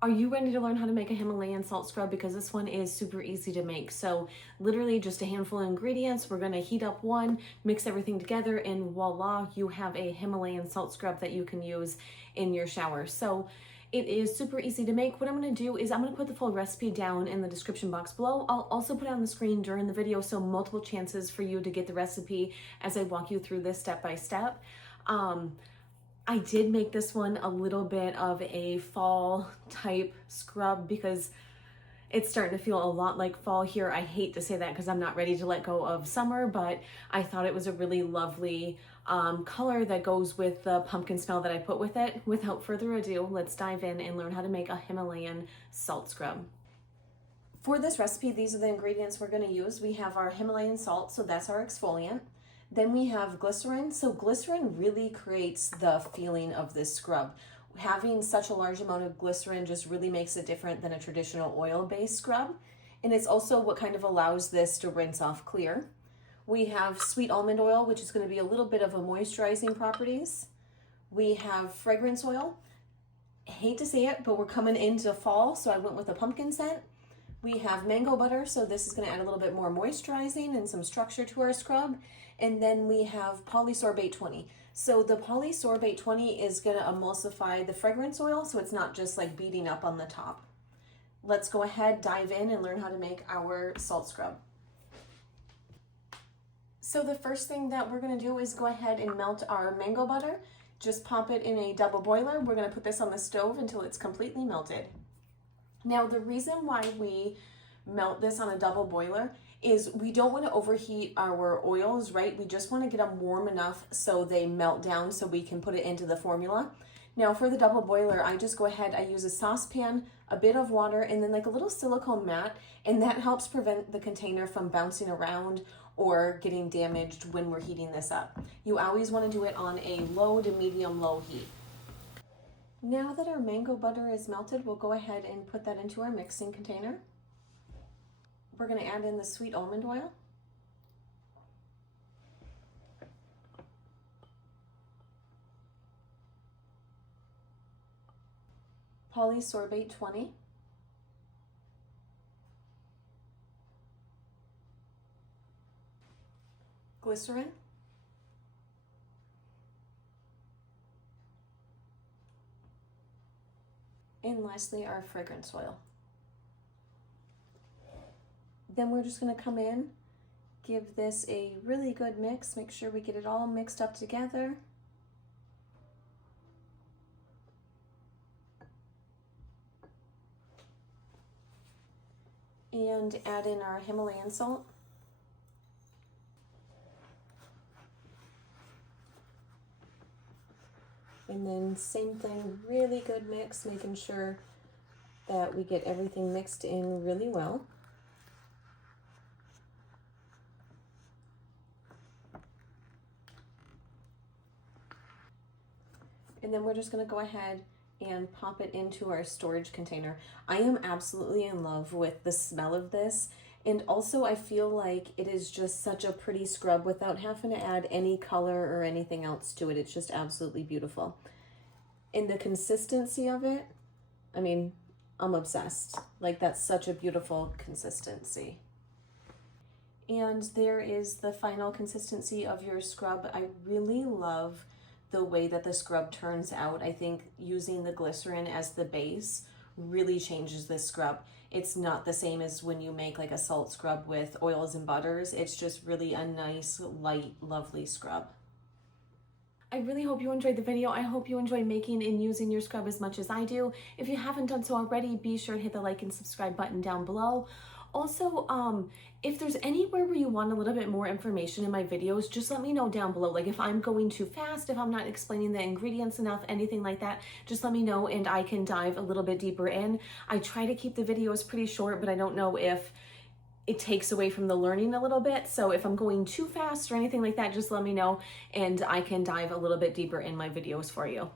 Are you ready to learn how to make a Himalayan salt scrub? Because this one is super easy to make. So literally just a handful of ingredients. We're gonna heat up one, mix everything together, and voila, you have a Himalayan salt scrub that you can use in your shower. So it is super easy to make. What I'm gonna do is I'm gonna put the full recipe down in the description box below. I'll also put it on the screen during the video, so multiple chances for you to get the recipe as I walk you through this step by step. I did make this one a little bit of a fall type scrub because it's starting to feel a lot like fall here. I hate to say that because I'm not ready to let go of summer, but I thought it was a really lovely color that goes with the pumpkin smell that I put with it. Without further ado, let's dive in and learn how to make a Himalayan salt scrub. For this recipe, these are the ingredients we're going to use. We have our Himalayan salt, so that's our exfoliant. Then we have glycerin. So glycerin really creates the feeling of this scrub. Having such a large amount of glycerin just really makes it different than a traditional oil-based scrub. And it's also what kind of allows this to rinse off clear. We have sweet almond oil, which is going to be a little bit of a moisturizing properties. We have fragrance oil. I hate to say it, but we're coming into fall, so I went with a pumpkin scent. We have mango butter, so this is going to add a little bit more moisturizing and some structure to our scrub. And then we have polysorbate 20. So the polysorbate 20 is going to emulsify the fragrance oil, so it's not just like beating up on the top. Let's go ahead, dive in, and learn how to make our salt scrub. So the first thing that we're going to do is go ahead and melt our mango butter. Just pop it in a double boiler. We're going to put this on the stove until it's completely melted. Now, the reason why we melt this on a double boiler is we don't want to overheat our oils, right? We just want to get them warm enough so they melt down so we can put it into the formula. Now, for the double boiler, I just go ahead, I use a saucepan, a bit of water, and then like a little silicone mat, and that helps prevent the container from bouncing around or getting damaged when we're heating this up. You always want to do it on a low to medium low heat. Now that our mango butter is melted, we'll go ahead and put that into our mixing container. We're going to add in the sweet almond oil. Polysorbate 20. Glycerin. And lastly, our fragrance oil. Then we're just going to come in, give this a really good mix, make sure we get it all mixed up together. And add in our Himalayan salt. And then same thing, really good mix, making sure that we get everything mixed in really well. And then we're just going to go ahead and pop it into our storage container. I am absolutely in love with the smell of this. And also I feel like it is just such a pretty scrub without having to add any color or anything else to it. It's just absolutely beautiful. And the consistency of it, I mean, I'm obsessed. Like, that's such a beautiful consistency. And there is the final consistency of your scrub. I really love the way that the scrub turns out. I think using the glycerin as the base really changes this scrub. It's not the same as when you make like a salt scrub with oils and butters. It's just really a nice, light, lovely scrub. I really hope you enjoyed the video. I hope you enjoy making and using your scrub as much as I do. If you haven't done so already, be sure to hit the like and subscribe button down below. Also, if there's anywhere where you want a little bit more information in my videos, just let me know down below. Like if I'm going too fast, if I'm not explaining the ingredients enough, anything like that, just let me know and I can dive a little bit deeper in. I try to keep the videos pretty short, but I don't know if it takes away from the learning a little bit. So if I'm going too fast or anything like that, just let me know and I can dive a little bit deeper in my videos for you.